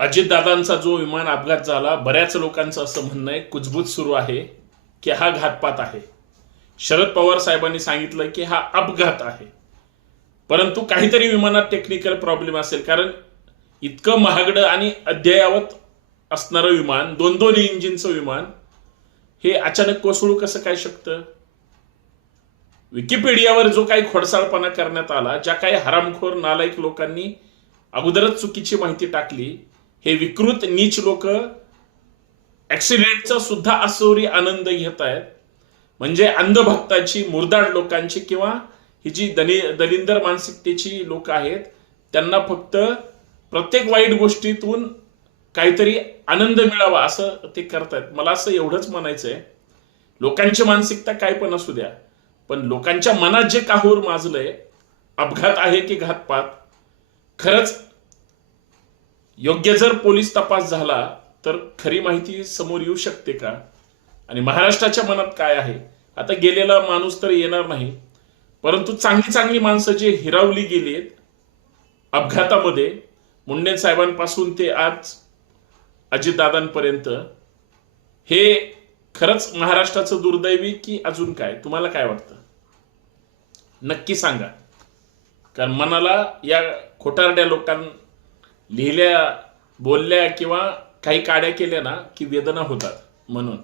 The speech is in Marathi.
अजितदादांचा जो विमान अपघात झाला, बऱ्याच लोकांचं असं म्हणणं आहे, कुजबूज सुरू आहे की हा घातपात आहे. शरद पवार साहेबांनी सांगितलं की हा अपघात आहे, परंतु काहीतरी विमानात टेक्निकल प्रॉब्लेम असेल. कारण इतकं महागडं आणि अद्ययावत असणारं विमान, दोन दोन इंजिनचं विमान, हे अचानक कोसळू कसं काय शकतं? विकिपीडियावर जो काही खोडसाळपणा करण्यात आला, ज्या काही हरामखोर नालायक लोकांनी अगोदरच चुकीची माहिती टाकली, हे विकृत नीच लोक ऍक्सिडेंटचा सुद्धा असोरी आनंद घेत आहेत. म्हणजे अंधभक्ताची, मुरदाड लोकांची किंवा ही जी दलिंदर मानसिकतेची लोक आहेत, त्यांना फक्त प्रत्येक वाईट गोष्टीतून काहीतरी आनंद मिळावा असं ते करतायत. मला असं एवढंच म्हणायचंय, लोकांची मानसिकता काय पण असू द्या, पण लोकांच्या मनात जे काहूर माजलंय, अपघात आहे की घातपात, खरंच योग्य जर पोलीस तपास झाला तर खरी माहिती समोर येऊ शकते का? आणि महाराष्ट्राच्या मनात काय आहे? आता गेलेला माणूस तर येणार नाही, परंतु चांगली चांगली माणसं जे हिरावली गेलीत अपघातामध्ये, मुंडे साहेबांपासून ते आज अजितदादांपर्यंत, हे खरंच महाराष्ट्राचं दुर्दैवी की अजून काय? तुम्हाला काय वाटतं? नक्की सांगा. कारण मनाला या खोटारड्या लोकांना लिहिल्या, बोलल्या किंवा काही काड्या केल्या ना की वेदना होतात. म्हणून